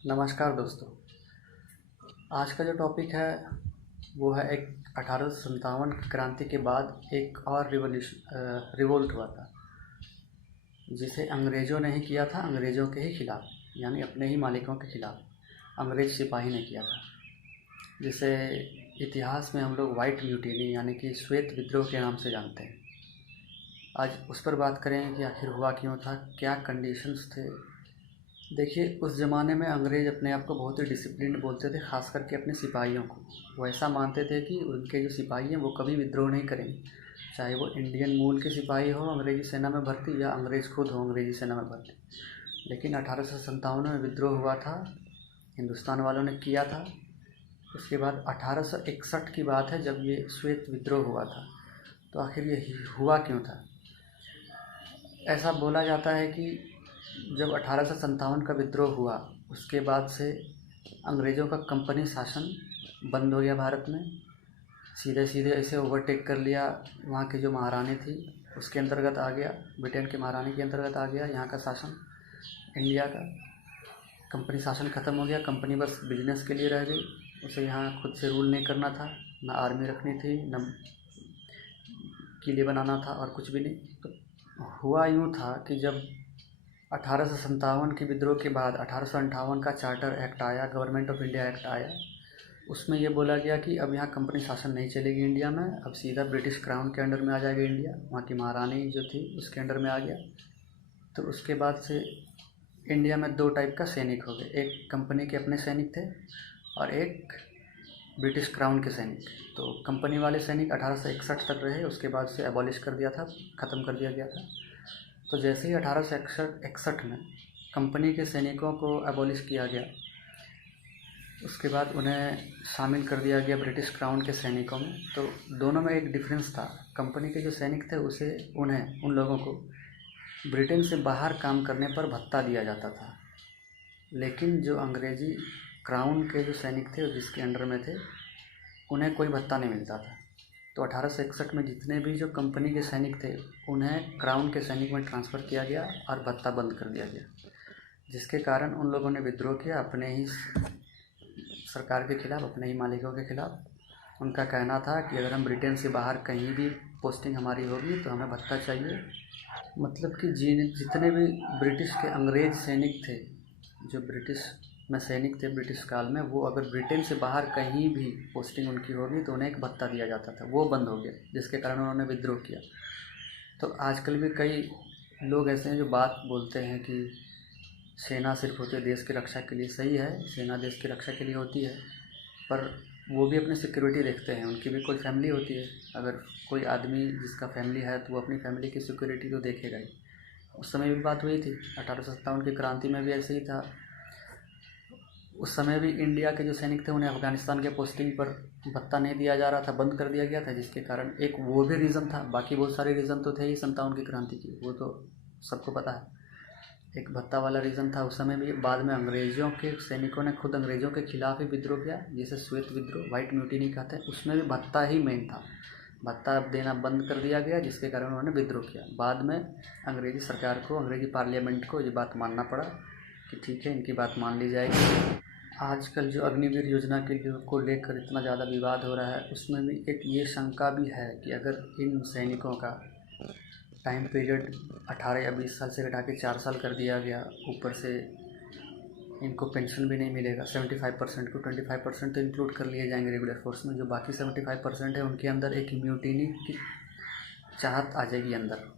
नमस्कार दोस्तों। आज का जो टॉपिक है वो है एक 1857 की क्रांति के बाद एक और रिवोल्ट हुआ था, जिसे अंग्रेज़ों ने ही किया था, अंग्रेज़ों के ही खिलाफ, यानी अपने ही मालिकों के खिलाफ अंग्रेज़ सिपाही ने किया था, जिसे इतिहास में हम लोग वाइट म्यूटिनी यानी कि श्वेत विद्रोह के नाम से जानते हैं। आज उस पर बात करेंगे कि आखिर हुआ क्यों था, क्या कंडीशंस थे। देखिए, उस ज़माने में अंग्रेज़ अपने आप को बहुत ही डिसिप्लिन्ड बोलते थे, ख़ास करके अपने सिपाहियों को। वो ऐसा मानते थे कि उनके जो सिपाही हैं वो कभी विद्रोह नहीं करेंगे, चाहे वो इंडियन मूल के सिपाही हो अंग्रेज़ी सेना में भर्ती, या अंग्रेज़ खुद हो अंग्रेज़ी सेना में भर्ती। लेकिन 1857 में विद्रोह हुआ था, हिंदुस्तान वालों ने किया था। उसके बाद 1861 की बात है जब ये श्वेत विद्रोह हुआ था। तो आखिर ये हुआ क्यों था? ऐसा बोला जाता है कि जब 1857 का विद्रोह हुआ, उसके बाद से अंग्रेज़ों का कंपनी शासन बंद हो गया भारत में। सीधे सीधे ऐसे ओवरटेक कर लिया, वहाँ की जो महारानी थी उसके अंतर्गत आ गया, ब्रिटेन के महारानी के अंतर्गत आ गया यहाँ का शासन। इंडिया का कंपनी शासन ख़त्म हो गया, कंपनी बस बिजनेस के लिए रह गई। उसे यहाँ खुद से रूल नहीं करना था, ना आर्मी रखनी थी, न किले बनाना था, और कुछ भी नहीं। तो हुआ यूँ था कि जब 1857 के विद्रोह के बाद 1858 का चार्टर एक्ट आया, गवर्नमेंट ऑफ इंडिया एक्ट आया। उसमें ये बोला गया कि अब यहाँ कंपनी शासन नहीं चलेगी इंडिया में, अब सीधा ब्रिटिश क्राउन के अंडर में आ जाएगा इंडिया। वहाँ की महारानी जो थी उसके अंडर में आ गया। तो उसके बाद से इंडिया में दो टाइप का सैनिक हो गए, एक कंपनी के अपने सैनिक थे और एक ब्रिटिश क्राउन के सैनिक। तो कंपनी वाले सैनिक 1861 तक रहे, उसके बाद से एबॉलिश कर दिया था, ख़त्म कर दिया गया था। तो जैसे ही 1861 में कंपनी के सैनिकों को एबॉलिश किया गया, उसके बाद उन्हें शामिल कर दिया गया ब्रिटिश क्राउन के सैनिकों में। तो दोनों में एक डिफरेंस था। कंपनी के जो सैनिक थे उन लोगों को ब्रिटेन से बाहर काम करने पर भत्ता दिया जाता था, लेकिन जो अंग्रेज़ी क्राउन के जो सैनिक थे जिसके अंडर में थे, उन्हें कोई भत्ता नहीं मिलता था। तो 1861 में जितने भी जो कंपनी के सैनिक थे उन्हें क्राउन के सैनिक में ट्रांसफ़र किया गया और भत्ता बंद कर दिया गया, जिसके कारण उन लोगों ने विद्रोह किया अपने ही सरकार के खिलाफ, अपने ही मालिकों के खिलाफ। उनका कहना था कि अगर हम ब्रिटेन से बाहर कहीं भी पोस्टिंग हमारी होगी तो हमें भत्ता चाहिए। मतलब कि जितने भी ब्रिटिश के अंग्रेज़ सैनिक थे, जो ब्रिटिश में सैनिक थे ब्रिटिश काल में, वो अगर ब्रिटेन से बाहर कहीं भी पोस्टिंग उनकी होगी तो उन्हें एक भत्ता दिया जाता था, वो बंद हो गया, जिसके कारण उन्होंने विद्रोह किया। तो आजकल भी कई लोग ऐसे हैं जो बात बोलते हैं कि सेना सिर्फ होती है देश की रक्षा के लिए। सही है, सेना देश की रक्षा के लिए होती है, पर वो भी अपनी सिक्योरिटी देखते हैं, उनकी भी कोई फैमिली होती है। अगर कोई आदमी जिसका फैमिली है तो वो अपनी फैमिली की सिक्योरिटी तो देखेगा ही। उस समय भी बात हुई थी, 1857 की क्रांति में भी ऐसे ही था। उस समय भी इंडिया के जो सैनिक थे उन्हें अफ़गानिस्तान के पोस्टिंग पर भत्ता नहीं दिया जा रहा था, बंद कर दिया गया था, जिसके कारण एक वो भी रीज़न था। बाकी बहुत सारे रीज़न तो थे ही 57 की क्रांति की, वो तो सबको पता है। एक भत्ता वाला रीज़न था उस समय भी। बाद में अंग्रेज़ों के सैनिकों ने खुद अंग्रेज़ों के खिलाफ ही विद्रोह किया, जिसे श्वेत विद्रोह, वाइट म्यूटिनी कहते हैं। उसमें भी भत्ता ही मेन था, भत्ता देना बंद कर दिया गया, जिसके कारण उन्होंने विद्रोह किया। बाद में अंग्रेज़ी सरकार को, अंग्रेज़ी पार्लियामेंट को ये बात मानना पड़ा कि ठीक है, इनकी बात मान ली जाएगी। आजकल जो अग्निवीर योजना को लेकर इतना ज़्यादा विवाद हो रहा है, उसमें भी एक ये शंका भी है कि अगर इन सैनिकों का टाइम पीरियड 18 या 20 साल से घटा के 4 साल कर दिया गया, ऊपर से इनको पेंशन भी नहीं मिलेगा, 75% को 25% तो इंक्लूड कर लिए जाएंगे रेगुलर फोर्स में, जो बाकी 75% है उनके अंदर एक म्यूटिनी की चाहत आ जाएगी अंदर।